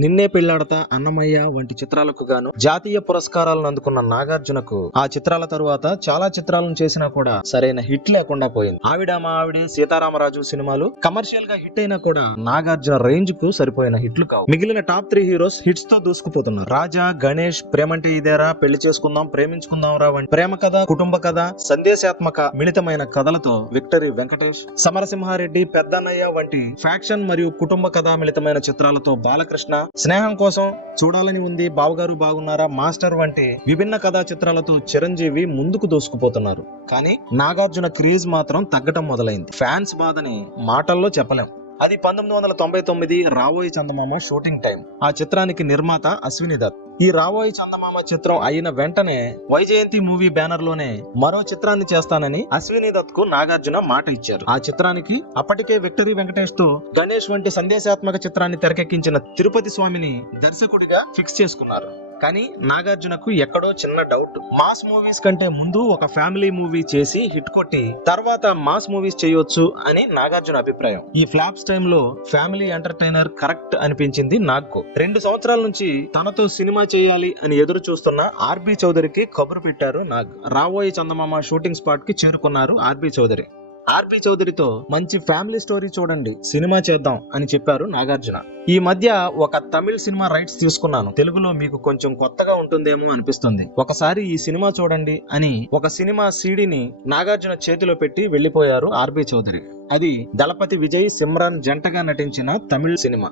నిన్నే పెళ్ళాడతా అన్నమయ్య వంటి చిత్రాలకు గాను జాతీయ పురస్కారాలను అందుకున్న నాగార్జునకు ఆ చిత్రాల తరువాత చాలా చిత్రాలను చేసినా కూడా సరైన హిట్ లేకుండా పోయింది. ఆవిడ మా ఆవిడ సీతారామరాజు సినిమాలు కమర్షియల్గా హిట్ అయినా కూడా నాగార్జున రేంజ్కు సరిపోయిన హిట్లు కావు. మిగిలిన టాప్ త్రీ హీరోస్ హిట్స్తో దూసుకుపోతున్నారు. రాజా గణేష్ ప్రేమంటే ఇదేరా పెళ్ళి చేసుకుందాం ప్రేమించుకుందాం రా వంటి ప్రేమ కథ కుటుంబ కథ సందేశాత్మక మిళితమైన కథలతో విక్టరీ వెంకటేష్ సమరసింహారెడ్డి పెద్దన్నయ్య వంటి ఫ్యాక్షన్ మరియు కుటుంబ కథ మిళితమైన చిత్రాలతో బాలకృష్ణ స్నేహం కోసం చూడాలని ఉంది బావగారు బాగున్నారా మాస్టర్ వంటి విభిన్న కథా చిత్రాలతో చిరంజీవి ముందుకు దూసుకుపోతున్నారు. కానీ నాగార్జున క్రేజ్ మాత్రం తగ్గటం మొదలైంది. ఫ్యాన్స్ బాధని మాటల్లో చెప్పలేం. అది పంతొమ్మిది వందల తొంభై తొమ్మిది రావోయి చందమామ షూటింగ్ టైం. ఆ చిత్రానికి నిర్మాత అశ్విని దత్. ఈ రావోయి చందమామ చిత్రం అయిన వెంటనే వైజయంతి మూవీ బ్యానర్లోనే మరో చిత్రాన్ని చేస్తానని అశ్విని దత్కు నాగార్జున మాట ఇచ్చారు. ఆ చిత్రానికి అప్పటికే విక్టరీ వెంకటేష్తో గణేష్ వంటి సందేశాత్మక చిత్రాన్ని తెరకెక్కించిన తిరుపతి స్వామిని దర్శకుడిగా ఫిక్స్ చేసుకున్నారు. కానీ నాగార్జునకు ఎక్కడో చిన్న డౌట్ మాస్ మూవీస్ కంటే ముందు ఒక ఫ్యామిలీ మూవీ చేసి హిట్ కొట్టి తర్వాత మాస్ మూవీస్ చేయొచ్చు అని నాగార్జున అభిప్రాయం. ఈ ఫ్లాప్స్ టైంలో ఫ్యామిలీ ఎంటర్టైనర్ కరెక్ట్ అనిపించింది నాకు. రెండు సంవత్సరాల నుంచి తనతో సినిమా చేయాలి అని ఎదురు చూస్తున్న ఆర్బి చౌదరికి కబురు పెట్టారు నాగ్. రాబోయే చందమామ షూటింగ్ స్పాట్కి చేరుకున్నారు ఆర్బి చౌదరి. ఆర్పి చౌదరితో మంచి ఫ్యామిలీ స్టోరీ చూడండి సినిమా చేద్దాం అని చెప్పారు నాగార్జున. ఈ మధ్య ఒక తమిళ్ సినిమా రైట్స్ తీసుకున్నాను. తెలుగులో మీకు కొంచెం కొత్తగా ఉంటుందేమో అనిపిస్తుంది. ఒకసారి ఈ సినిమా చూడండి అని ఒక సినిమా సీడీని నాగార్జున చేతిలో పెట్టి వెళ్ళిపోయారు ఆర్బి చౌదరి. అది దళపతి విజయ్ సిమ్రాన్ జంటగా నటించిన తమిళ్ సినిమా.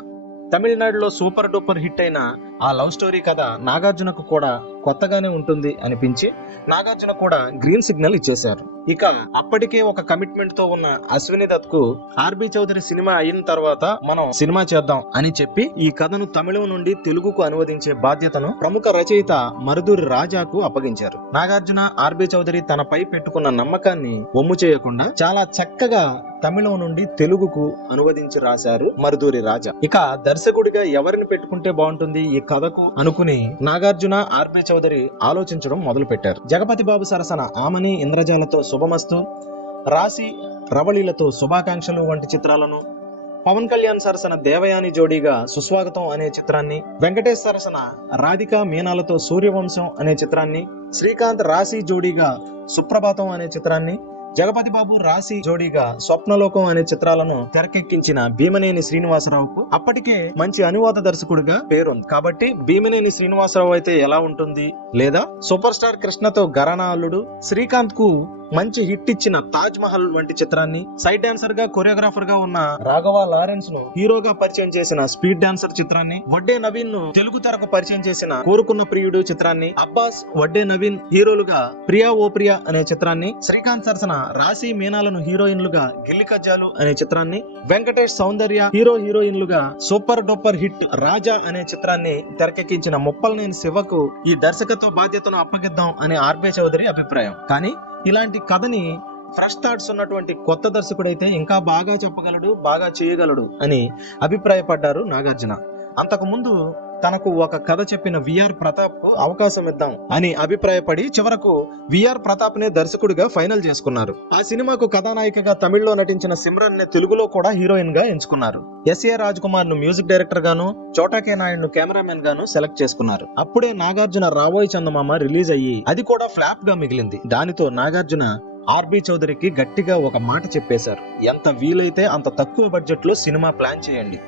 తమిళనాడులో సూపర్ డూపర్ హిట్ అయిన ఆ లవ్ స్టోరీ కథ నాగార్జునకు కూడా కొత్తగానే ఉంటుంది అనిపించి నాగార్జున కూడా గ్రీన్ సిగ్నల్ ఇచ్చేశారు. ఇక అప్పటికే ఒక కమిట్మెంట్తో ఉన్న అశ్విని దత్కు ఆర్బి చౌదరి సినిమా అయిన తర్వాత మనం సినిమా చేద్దాం అని చెప్పి ఈ కథను తమిళం నుండి తెలుగుకు అనువదించే బాధ్యతను ప్రముఖ రచయిత మరుదూరి రాజాకు అప్పగించారు. నాగార్జున ఆర్బి చౌదరి తనపై పెట్టుకున్న నమ్మకాన్ని ఒమ్ము చేయకుండా చాలా చక్కగా తమిళం నుండి తెలుగుకు అనువదించి రాశారు మరుదూరి రాజా. ఇక దర్శకుడిగా ఎవరిని పెట్టుకుంటే బాగుంటుంది ఈ కథకు అనుకుని నాగార్జున ఆర్బి చౌదరి ఆలోచించడం మొదలుపెట్టారు. జగపతి బాబు సరసన ఆమని ఇంద్రజాలతో శుభమస్తు. రాశి రవళిలతో శుభాకాంక్షలు వంటి చిత్రాలను. పవన్ కళ్యాణ్ సరసన దేవయాని జోడీగా సుస్వాగతం అనే చిత్రాన్ని. వెంకటేష్ సరసన రాధిక మీనాలతో సూర్యవంశం అనే చిత్రాన్ని. శ్రీకాంత్ రాశి జోడీగా సుప్రభాతం అనే చిత్రాన్ని. జగపతి బాబు రాశి జోడీగా స్వప్నలోకం అనే చిత్రాలను తెరకెక్కించిన భీమనేని శ్రీనివాసరావుకు అప్పటికే మంచి అనువాద దర్శకుడిగా పేరుంది. కాబట్టి భీమనేని శ్రీనివాసరావు అయితే ఎలా ఉంటుంది? లేదా సూపర్ స్టార్ కృష్ణతో గరానా అల్లుడు శ్రీకాంత్కు మంచి హిట్ ఇచ్చిన తాజ్ మహల్ వంటి చిత్రాన్ని సైడ్ డాన్సర్గా కొరియోగ్రాఫర్గా ఉన్న రాఘవ లారెన్స్ను హీరోగా పరిచయం చేసిన స్పీడ్ డాన్సర్ చిత్రాన్ని వడ్డే నవీన్ను తెలుగు తెరకు పరిచయం చేసిన కోరుకున్న ప్రియుడు చిత్రాన్ని అబ్బాస్ వడ్డే నవీన్ హీరోలుగా ప్రియా ఓ ప్రియా అనే చిత్రాన్ని శ్రీకాంత్ సరసన రాశి మీనాలను హీరోయిన్లుగా గిల్లి కజ్జాలు అనే చిత్రాన్ని వెంకటేష్ సౌందర్య హీరో హీరోయిన్లుగా సూపర్ డూపర్ హిట్ రాజా అనే చిత్రాన్ని తెరకెక్కించిన ముప్పలనేని శివకు ఈ దర్శకత్వ బాధ్యతను అప్పగిద్దాం అనే ఆర్బే చౌదరి అభిప్రాయం. కానీ ఇలాంటి కథని ఫ్రెష్ థాట్స్ ఉన్నటువంటి కొత్త దర్శకుడైతే ఇంకా బాగా చెప్పగలడు బాగా చేయగలడు అని అభిప్రాయపడ్డారు నాగార్జున. అంతకు ముందు తనకు ఒక కథ చెప్పిన విఆర్ ప్రతాప్ అవకాశం ఇద్దాం అని అభిప్రాయపడి చివరకు విఆర్ ప్రతాప్ నే దర్శకుడిగా ఫైనల్ చేసుకున్నారు. ఆ సినిమాకు కథానాయికగా తమిళ్ళో నటించిన సిమ్రన్ నే తెలుగులో కూడా హీరోయిన్గా ఎంచుకున్నారు. ఎస్ఏ రాజ్ కుమార్ను మ్యూజిక్ డైరెక్టర్ గాను చోటాకే నాయుడు ను కెమెరామెన్ గాను సెలెక్ట్ చేసుకున్నారు. అప్పుడే నాగార్జున రాబోయ్ చందమామ రిలీజ్ అయ్యి అది కూడా ఫ్లాప్గా మిగిలింది. దానితో నాగార్జున ఆర్బి చౌదరికి గట్టిగా ఒక మాట చెప్పేశారు. ఎంత వీలైతే అంత తక్కువ బడ్జెట్లో సినిమా ప్లాన్ చేయండి.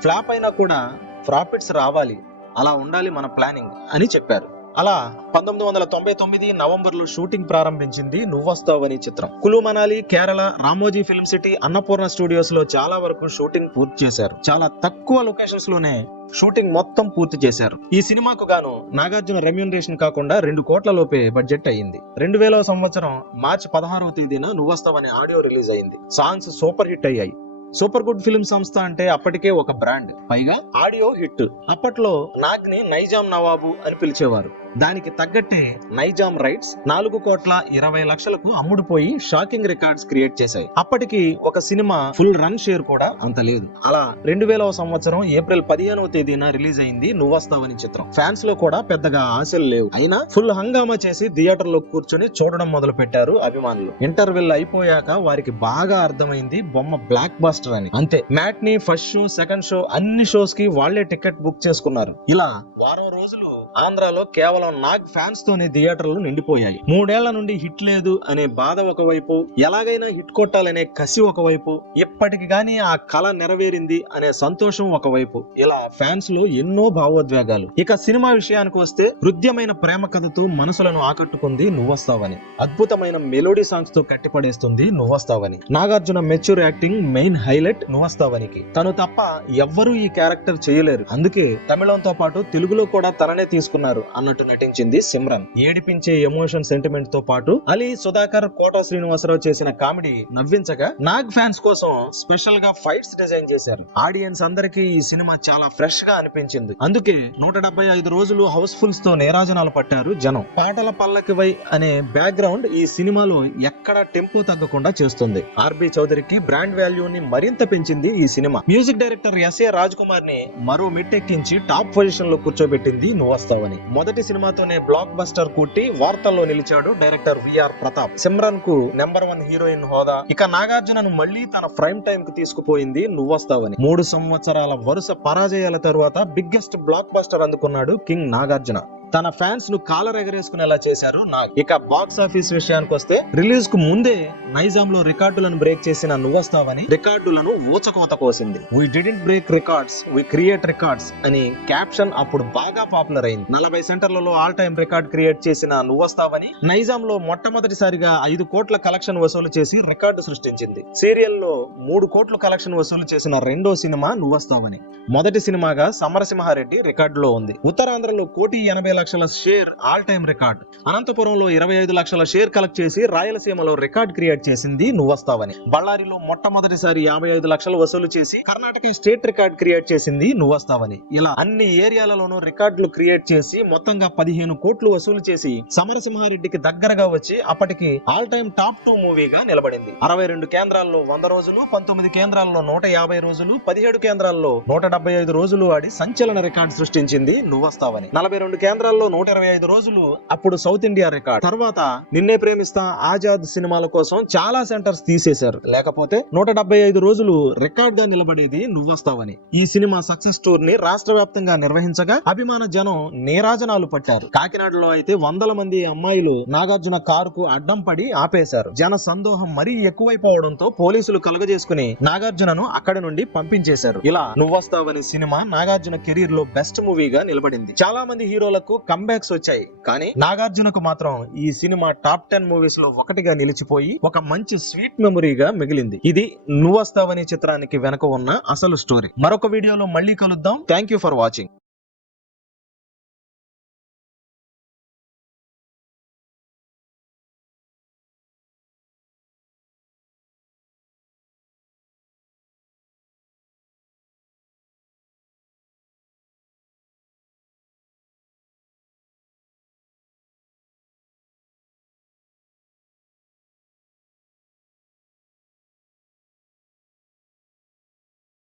ఫ్లాప్ అయినా కూడా ప్రాఫిట్స్ రావాలి అలా ఉండాలి మన ప్లానింగ్ అని చెప్పారు. అలా పంతొమ్మిది వందల తొంభై తొమ్మిది నవంబర్లో షూటింగ్ ప్రారంభించింది నువ్వొస్తావని చిత్రం. కులు మనాలి కేరళ రామోజీ ఫిల్మ్ సిటీ అన్నపూర్ణ స్టూడియోస్లో చాలా వరకు షూటింగ్ పూర్తి చేశారు. చాలా తక్కువ లొకేషన్స్లోనే షూటింగ్ మొత్తం పూర్తి చేశారు. ఈ సినిమాకు గాను నాగార్జున రెమ్యూనరేషన్ కాకుండా రెండు కోట్ల లోపే బడ్జెట్ అయ్యింది. రెండు వేల సంవత్సరం మార్చి పదహారవ తేదీన నువ్వొస్తావనే ఆడియో రిలీజ్ అయింది సాంగ్స్ సూపర్ హిట్ అయ్యాయి. సూపర్ గుడ్ ఫిల్మ్ సంస్థ అంటే అప్పటికే ఒక బ్రాండ్. పైగా ఆడియో హిట్. అప్పట్లో నాగ్ని నైజాం నవాబు అని పిలిచేవారు. దానికి తగ్గట్టే నైజాం రైట్స్ నాలుగు కోట్ల ఇరవై లక్షలకు అమ్ముడుపోయి షాకింగ్ రికార్డ్స్ క్రియేట్ చేశాయి. అప్పటికి ఒక సినిమా ఫుల్ రన్ షేర్ కూడా అంత లేదు. అలా రెండు వేలవ సంవత్సరం ఏప్రిల్ పదిహేనవ తేదీన రిలీజ్ అయింది నువ్వస్తావని చిత్రం. ఫ్యాన్స్లో కూడా పెద్దగా ఆశలు లేవు. అయినా ఫుల్ హంగామా చేసి థియేటర్లో కూర్చొని చూడడం మొదలు పెట్టారు అభిమానులు. ఇంటర్వెల్ అయిపోయాక వారికి బాగా అర్థమైంది బొమ్మ బ్లాక్ బస్టర్ అని. అంతే. Matinee first show second show అన్ని షోస్కి వాళ్ళే టికెట్ బుక్ చేసుకున్నారు. ఇలా వారం రోజులు ఆంధ్రాలో కేవలం నాగ్ ఫ్యాన్స్ తోనే థియేటర్లు నిండిపోయాయి. మూడేళ్ళ నుండి హిట్ లేదు అనే బాధ ఒకవైపు ఎలాగైనా హిట్ కొట్టాలనే కసి ఒకవైపు ఇప్పటికి గాని ఆ కళ నెరవేరింది అనే సంతోషం ఒకవైపు. ఇలా ఫ్యాన్స్లో ఎన్నో భావోద్వేగాలు. ఇక సినిమా విషయానికి వస్తే హృద్యమైన ప్రేమ కథతో మనసులను ఆకట్టుకుంది నువ్వొస్తావని. అద్భుతమైన మెలోడీ సాంగ్స్తో కట్టిపడేస్తుంది Nuvvostavani. Nagarjuna mature acting main highlight నువ్వొస్తావనికి. తను తప్ప ఎవ్వరూ ఈ క్యారెక్టర్ చేయలేరు. అందుకే తమిళంతో పాటు తెలుగులో కూడా తననే తీసుకున్నారు అన్నట్టు నటించింది సిమ్రన్. ఏడిపించే ఎమోషన్ సెంటిమెంట్తో పాటు అలీ సుధాకర్ కోట శ్రీనివాసరావు చేసిన కామెడీ నవ్వించగా నాగ్ ఫ్యాన్స్ కోసం స్పెషల్గా ఫైట్స్ డిజైన్ చేశారు. ఆడియన్స్ అందరికీ ఈ సినిమా చాలా ఫ్రెష్గా అనిపించింది. అందుకే నూట డెబ్బై ఐదు రోజులు హౌస్ఫుల్స్తో నేరాజనాలు పట్టారు జనం. పాటల పల్లకివై అనే బ్యాక్గ్రౌండ్ ఈ సినిమాలో ఎక్కడ టెంపో తగ్గకుండా చేస్తుంది. ఆర్బి చౌదరికి బ్రాండ్ వాల్యూని మరింత పెంచింది ఈ cinema. Music director SA Raj కుమార్ని మరో మిట్టెక్కించి టాప్ పొజిషన్లో కూర్చోబెట్టింది నువ్వస్తావని. మొదటి సినిమాతోనే బ్లాక్ బస్టర్ కుట్టి వార్తల్లో నిలిచాడు డైరెక్టర్ విఆర్ ప్రతాప్. సిమ్రన్కు నెంబర్ వన్ హీరోయిన్ హోదా. ఇక నాగార్జునను మళ్ళీ తన ప్రైమ్ టైం కు తీసుకుపోయింది నువ్వొస్తావని. మూడు సంవత్సరాల వరుస పరాజయాల తరువాత బిగ్గెస్ట్ బ్లాక్ బస్టర్ అందుకున్నాడు కింగ్ నాగార్జున. తన ఫ్యాన్స్ను కాలర్ ఎగరేసుకునేలా చేశారు నాగ్. ఇక బాక్స్ ఆఫీస్ విషయానికి వస్తే రిలీజ్కు ముందే నైజాం లో రికార్డులను బ్రేక్ చేసిన నువ్వొస్తావని రికార్డులను ఊచకోత కోసింది. We didn't break records we create records అని క్యాప్షన్ అప్పుడు బాగా పాపులర్ అయింది. నలభై సెంటర్లలో ఆల్ టైమ్ రికార్డ్ క్రియేట్ చేసిన నువ్వస్తావని నైజాం లో మొట్టమొదటిసారిగా ఐదు కోట్ల కలెక్షన్ వసూలు చేసి రికార్డు సృష్టించింది. సీరియల్లో మూడు కోట్ల కలెక్షన్ వసూలు చేసిన రెండో సినిమా నువ్వస్తావని. మొదటి సినిమాగా సమరసింహారెడ్డి రికార్డులో ఉంది. ఉత్తరాంధ్రలో కోటి ఎనభై లక్షల షేర్ ఆల్ టైమ్ రికార్డ్. అనంతపురంలో ఇరవై ఐదు లక్షల షేర్ కలెక్ట్ చేసి రాయలసీమలో రికార్డ్ క్రియేట్ చేసింది నువ్వస్తావని బళ్ళారిలో మొట్టమొదటిసారి యాభై ఐదు లక్షలు వసూలు చేసి కర్ణాటక స్టేట్ రికార్డ్ క్రియేట్ చేసింది నువ్వస్తావని ఇలా అన్ని ఏరియాలలోనూ రికార్డులు క్రియేట్ చేసి మొత్తంగా పదిహేను కోట్లు వసూలు చేసి సమరసింహారెడ్డికి దగ్గరగా వచ్చి అప్పటికి ఆల్ టైమ్ టాప్ టూ మూవీగా నిలబడింది. అరవై రెండు కేంద్రాల్లో వంద రోజులు పంతొమ్మిది కేంద్రాల్లో నూట యాభై రోజులు పదిహేడు కేంద్రాల్లో నూట డెబ్బై ఐదు రోజులు ఆడి సంచలన రికార్డ్ సృష్టించింది నువ్వస్తావని నలభై రెండు కేంద్రాల్లో నూట ఇరవై ఐదు రోజులు అప్పుడు సౌత్ ఇండియా రికార్డ్. తర్వాత నిన్నే ప్రేమిస్తా ఆజాద్ సినిమాల కోసం చాలా సెంటర్స్ తీసేశారు. లేకపోతే నూట డెబ్బై ఐదు రోజులు రికార్డ్గా నిలబడేది నువ్వొస్తావని. ఈ సినిమా సక్సెస్ టూర్ని రాష్ట్ర వ్యాప్తంగా నిర్వహించగా అభిమాన జనం నీరాజనాలు పట్టారు. కాకినాడలో అయితే వందల మంది అమ్మాయిలు నాగార్జున కారుకు అడ్డం పడి ఆపేశారు. జన సందోహం మరీ ఎక్కువైపోవడంతో పోలీసులు కలుగజేసుకుని నాగార్జునను అక్కడి నుండి పంపించేశారు. ఇలా నువ్వొస్తావని సినిమా నాగార్జున కెరీర్లో బెస్ట్ మూవీగా నిలబడింది. చాలా మంది హీరోలకు కంబ్యాక్స్ వచ్చాయి. కానీ నాగార్జునకు మాత్రం ఈ సినిమా టాప్ టెన్ మూవీస్లో ఒకటిగా నిలిచిపోయి ఒక మంచి స్వీట్ మెమరీగా మిగిలింది. ఇది నువ్వస్తావని చిత్రానికి వెనక ఉన్న అసలు స్టోరీ మరొక వీడియోలో మళ్ళీ కలుద్దాం. Thank you for watching